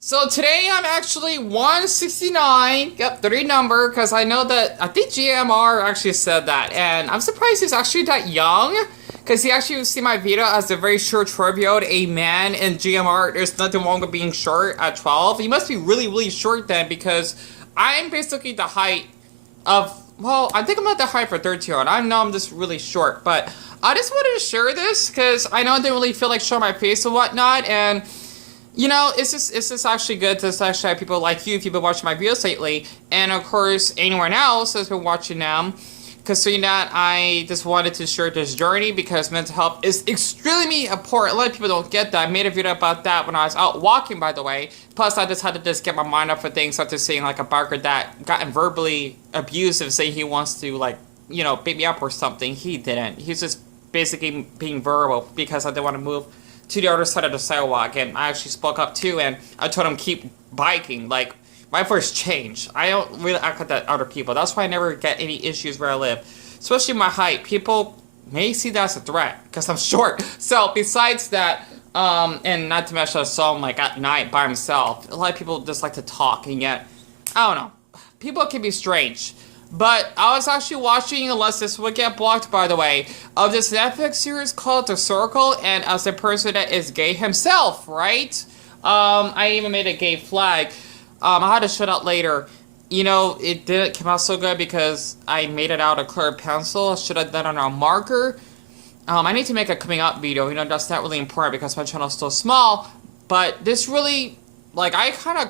So today I'm actually 169, yep, 30 number, because I know that, I think GMR actually said that, and I'm surprised he's actually that young, because he actually see my video as a very short tribute, a man in GMR, there's nothing wrong with being short at 12. He must be really, really short then, because I'm basically the height of, well, I think I'm not the height for 13, I know I'm just really short, but I just wanted to share this, because I know I didn't really feel like showing my face and whatnot, and you know, it's just actually good to actually have people like you if you've been watching my videos lately, and of course anyone else has been watching them. Considering that, I just wanted to share this journey because mental health is extremely important. A lot of people don't get that. I made a video about that when I was out walking, by the way. Plus, I just had to just get my mind up for things after seeing like a biker that gotten verbally abusive, saying he wants to like, you know, beat me up or something. He didn't. He's just basically being verbal because I didn't want to move to the other side of the sidewalk, and I actually spoke up too, and I told him keep biking. Like, my first change. I don't really act like that other people. That's why I never get any issues where I live. Especially my height. People may see that as a threat, because I'm short. So, besides that, and not to mention I saw him, like, at night by himself. A lot of people just like to talk, and yet, I don't know. People can be strange. But I was actually watching, unless this would get blocked, by the way, of this Netflix series called The Circle, and as a person that is gay himself, right? I even made a gay flag. I had to shut out later. You know, it didn't come out so good because I made it out of clear pencil. I should have done it on a marker. I need to make a coming up video. You know, that's not really important because my channel is still small. But this really, like, I kind of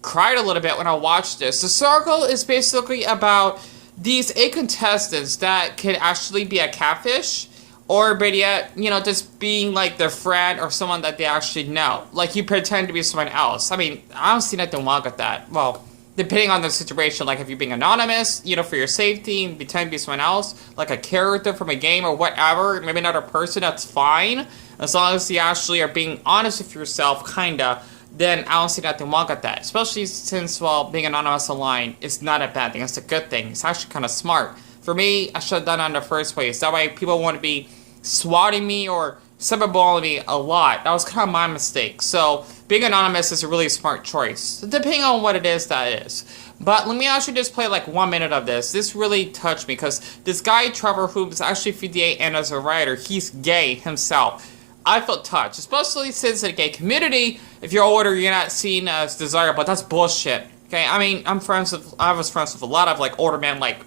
cried a little bit when I watched this. The Circle is basically about these 8 contestants that could actually be a catfish, or better yet, you know, just being like their friend or someone that they actually know. Like, you pretend to be someone else. I mean, I don't see nothing wrong with that. Well, depending on the situation, like if you're being anonymous, you know, for your safety, and pretend to be someone else, like a character from a game or whatever, maybe not a person, that's fine. As long as you actually are being honest with yourself, kinda, then I don't see nothing wrong with that. Especially since, well, being anonymous online is not a bad thing. It's a good thing. It's actually kind of smart. For me, I should have done it in the first place. That way people wouldn't be swatting me or cyberbullying me a lot. That was kind of my mistake. So being anonymous is a really smart choice, depending on what it is that it is. But let me actually just play like 1 minute of this. This really touched me because this guy, Trevor, who's actually 58 and as a writer, he's gay himself. I felt touched, especially since in the gay community, if you're older, you're not seen as desirable. That's bullshit. Okay, I mean, I was friends with a lot of like older men, like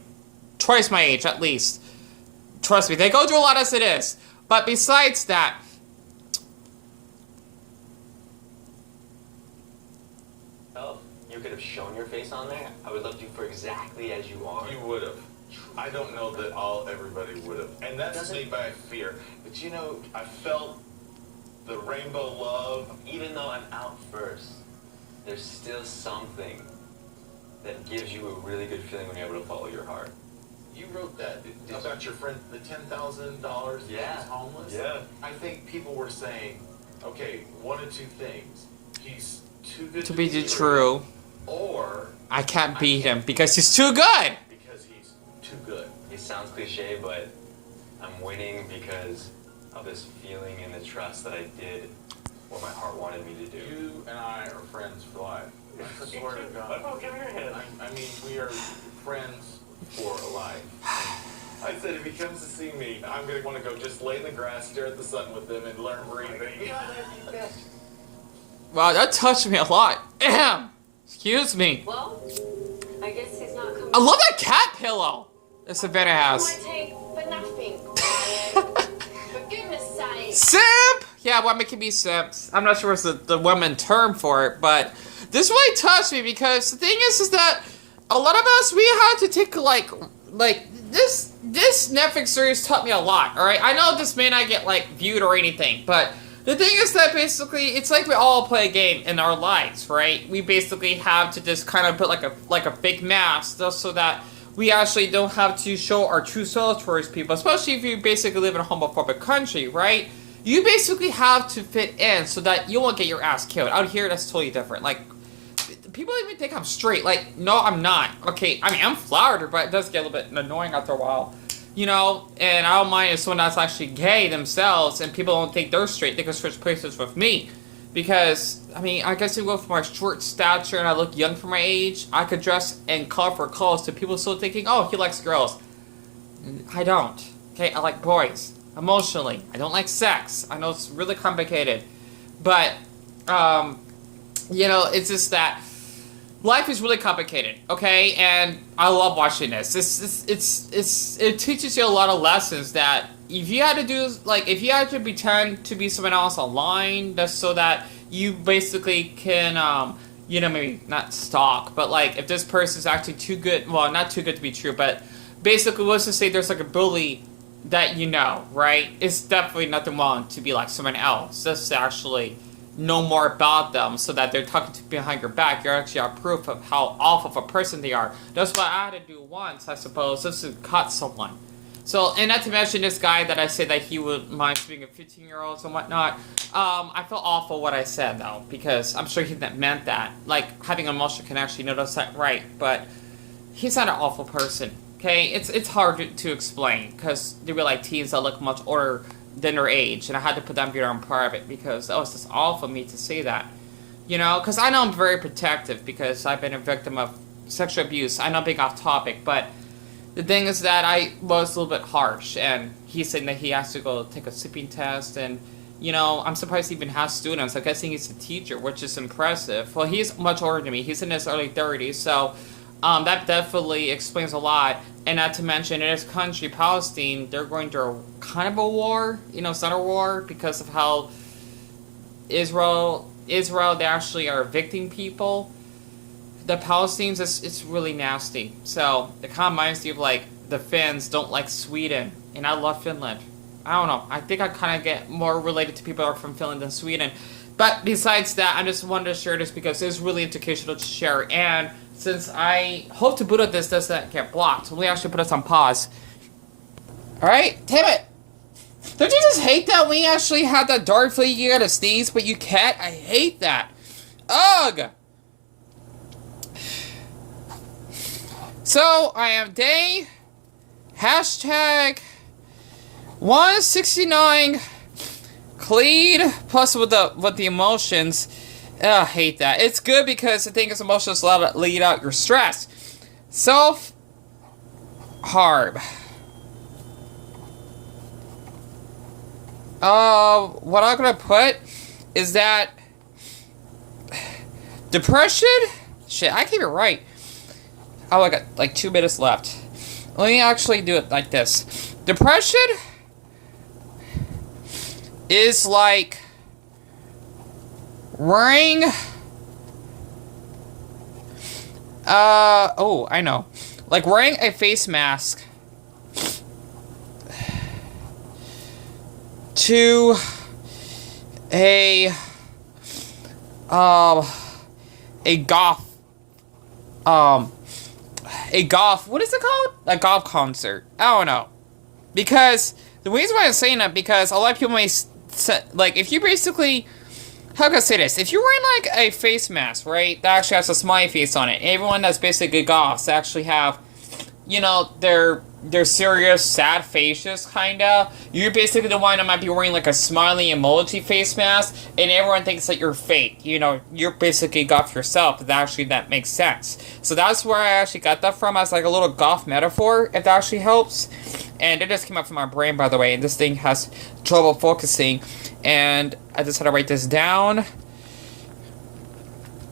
twice my age at least. Trust me, they go through a lot as it is. But besides that, oh, you could have shown your face on there. I would love you for exactly as you are. You would have. I don't know that everybody would have. And that's made by fear. But you know, I felt the rainbow love. Even though I'm out first, there's still something that gives you a really good feeling when you're able to follow your heart. You wrote that about your friend, the $10,000 Yeah. he's homeless? Yeah. I think people were saying, okay, one of two things. He's too good to be true, or I can't beat him because he's too good. because he's too good. It sounds cliche, but I'm winning because of this feeling and the trust that I did what my heart wanted me to do. You and I are friends for life. I swear to God. Oh, give me your hand. I mean, we are friends for life. I said if he comes to see me, I'm going to want to go just lay in the grass, stare at the sun with him, and learn breathing. Wow, that touched me a lot. Damn. Excuse me. Well, I guess he's not coming. I love that cat pillow that Savannah has. My take for nothing, Brian. For goodness sake. Simp! Yeah, women can be simps. I'm not sure what's the woman term for it, but this really touched me because the thing is that a lot of us, we had to take like this Netflix series taught me a lot, alright? I know this may not get like viewed or anything, but the thing is that basically it's like we all play a game in our lives, right? We basically have to just kind of put like a fake mask just so that we actually don't have to show our true selves towards people, especially if you basically live in a homophobic country, right? You basically have to fit in so that you won't get your ass killed. Out here, that's totally different. Like, people even think I'm straight. Like, no, I'm not. Okay, I mean, I'm flattered, but it does get a little bit annoying after a while. You know, and I don't mind if someone that's actually gay themselves and people don't think they're straight, they can switch places with me. Because, I mean, I guess even with my short stature and I look young for my age, I could dress in colorful clothes to people still thinking, oh, he likes girls. I don't. Okay, I like boys. Emotionally. I don't like sex. I know it's really complicated. But, you know, it's just that life is really complicated, okay? And I love watching this. It teaches you a lot of lessons that if you had to do, like, if you had to pretend to be someone else online, just so that you basically can, you know, maybe not stalk, but, like, if this person's actually too good, well, not too good to be true, but basically, let's just say there's, like, a bully that you know, right? It's definitely nothing wrong to be like someone else. Just to actually know more about them so that they're talking to behind your back. You're actually a proof of how awful of a person they are. That's what I had to do once, I suppose, just to cut someone. So, and not to mention this guy that I said that he would mind being a 15-year-old and whatnot. I felt awful what I said, though, because I'm sure he meant that. Like, having an emotional connection, you know, that's not right. But he's not an awful person, okay? It's hard to explain, because they were like teens that look much older than their age, and I had to put that video on private, because that was just awful of me to say that. You know, because I know I'm very protective, because I've been a victim of sexual abuse. I know being off topic, but the thing is that I was a little bit harsh, and he's saying that he has to go take a sipping test, and, you know, I'm surprised he even has students. I'm guessing he's a teacher, which is impressive. Well, he's much older than me. He's in his early 30s, so that definitely explains a lot. And not to mention, in his country, Palestine, they're going through kind of a war, you know, it's not a war, because of how Israel, they actually are evicting people. The Palestinians, it's really nasty. So, it kind of reminds me of, like, the Finns don't like Sweden. And I love Finland. I don't know. I think I kind of get more related to people who are from Finland than Sweden. But besides that, I just wanted to share this because it's really educational to share. And since I hope to Buddha this doesn't get blocked, let me actually put this on pause. Alright, damn it. Don't you just hate that we actually had that dart flea you gotta sneeze, but you can't? I hate that. Ugh! So, I am day hashtag 169 clean plus with the emotions. I hate that. It's good because I think it's emotions allow to lead out your stress. Self-harm. What I'm gonna put is that depression? Shit, I keep it right. Oh, I got like 2 minutes left. Let me actually do it like this. Depression is like wearing oh, I know. Like wearing a face mask to a golf what is it called? A golf concert. I don't know. Because the reason why I'm saying that, because a lot of people may like, if you basically, how can I say this? If you're wearing like a face mask, right, that actually has a smiley face on it, everyone that's basically goths actually have, you know, their serious, sad faces, kinda. You're basically the one that might be wearing like a smiley emoji face mask, and everyone thinks that you're fake. You know, you're basically goth yourself, but actually that makes sense. So that's where I actually got that from, as like a little goth metaphor, if that actually helps. And it just came up from my brain, by the way, and this thing has trouble focusing. And I just had to write this down.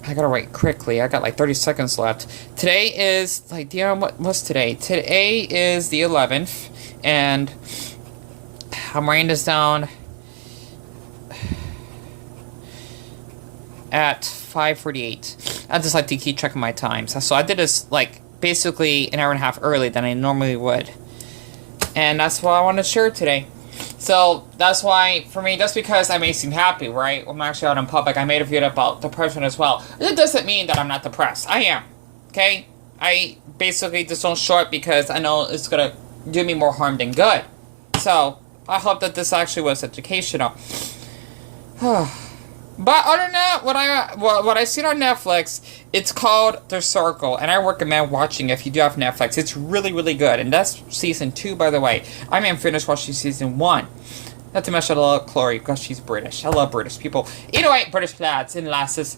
I gotta write quickly. I got like 30 seconds left. Today is, like, damn, what's today? Today is the 11th, and I'm writing this down at 5:48. I just like to keep track of my times. So I did this, like, basically an hour and a half early than I normally would. And that's what I want to share today. So, that's why, for me, that's because I may seem happy, right? When I'm actually out in public, I made a video about depression as well. It doesn't mean that I'm not depressed. I am. Okay? I basically just don't show it because I know it's gonna do me more harm than good. So, I hope that this actually was educational. But other than that, what I seen on Netflix, it's called The Circle, and I recommend watching it if you do have Netflix. It's really, really good, and that's season 2, by the way. I haven't finished watching season 1. Not to mention I love Chloe because she's British. I love British people. Anyway, British lads and lasses.